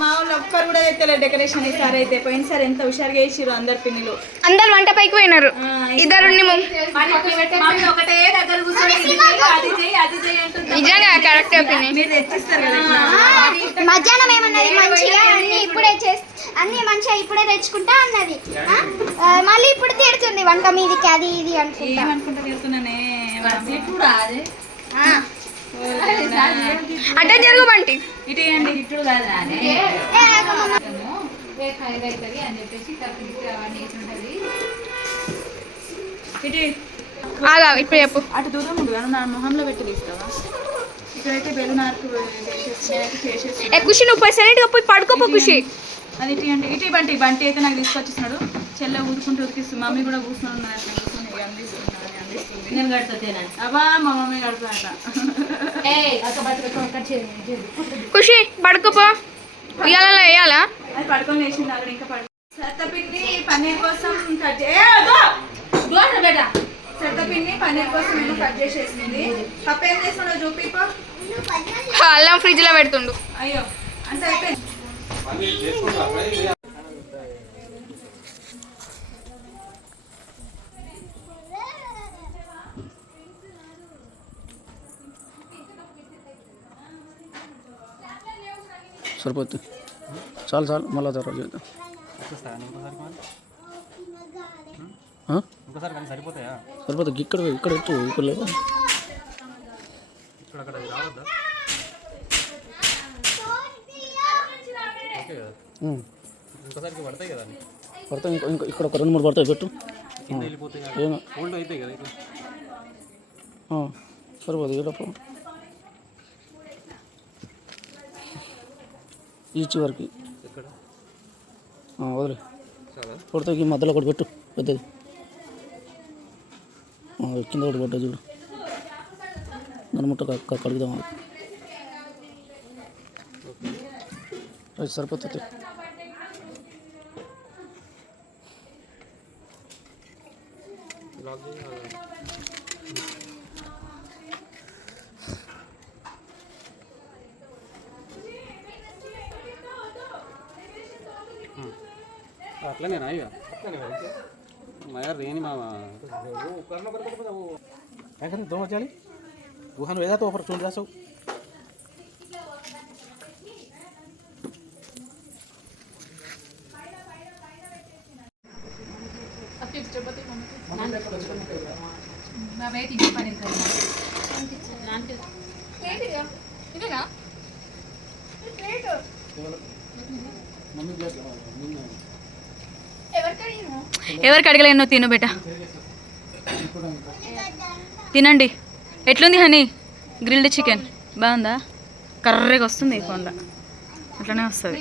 మా వాళ్ళు ఒక్కరు కూడా చేస్తలేదు డెకరేషన్ ఈసారి అయితే. పోయినసారి ఎంత హుషారుగా చేసిరు అందరు పిన్నులు. అందరు వంట పైకి పోయినారు. ఇద్దరు ఒకటే దగ్గర కూర్చొని నిజంగా కరెక్ట్ పిన్ని. మీరు తెచ్చిస్తారు కదా మధ్యాహ్నం ఏమన్నది మంచిగా అన్ని మంచిగా ఇప్పుడే తెచ్చుకుంటా అన్నది. మళ్ళీ ఇప్పుడు తిడుతుంది వంట మీదికి అది ఇది అనుకుంటా తిడుతున్నానే. అడ్డం జరుగు బంటి. ఇటు ఇటు ఆగా ఇప్పుడు చెప్పు. అటు దూరం ఉంది కదా, నా మొహంలో పెట్టి తీస్తావా? ఇక్కడైతే బెలూన్ ఆర్కు చేసేసి ఖుషి నువ్వు పోయి సైలెంట్గా పోయి పడుకోపో ఖుషి. అది ఇటు బంటి బంటి అయితే నాకు తీసుకొచ్చేస్తున్నాడు. చెల్లె ఊరుకుంటూ ఉతికిస్తుంది. మమ్మీ కూడా కూర్చున్నాడు అట్లా కూర్చొని అందిస్తుంది. నేను కడుతుందేనా? అబ్బా మా మమ్మీ కడుతుందట. ఖుషి పడుకోపో. ఇవాళ వేయాలా? అది పడుకొని వేసింది అక్కడ. ఇంకా సత్తపిండి పన్నీర్ కోసం సత్తపిండి పన్నీర్ కోసం ఏమో కట్ చేసేసింది. పప్పు ఏం చేస్తున్నాడు చూపిపో. అల్లం ఫ్రిడ్జ్ లో పెడుతుండు. అయ్యో అంటే అయిపోయింది. సరిపోతుంది. చాలు చాలు, మళ్ళీ తర్వాత చేద్దాం. సరిపోతుంది. ఇక్కడ ఇక్కడ పెట్టు. ఇక్కడ లేవు. పడతాయి. ఇంకా ఇక్కడ ఒక 2-3 పడతాయి. పెట్టు. సరిపోతుంది. ఏడప్పు ఈచి వరకు వదిలే. పడతాయి. మధ్యలో ఒకటి పెట్టు పెద్దది. కింద ఒకటి పడ్డా చూడు. దాని ముట్ట కడుగుదాం. అది సరిపోతుంది. అట్లనేనా? ఇక यार रेनी मामा दोनों चली गुहान वेदा तो ऊपर सुन जा सो ఎవరికి అడగలేను. తిను బేట, తినండి. ఎట్లుంది హనీ? గ్రిల్డ్ చికెన్ బాగుందా? కర్రెగా వస్తుంది ఫోన్లో, అట్లనే వస్తుంది.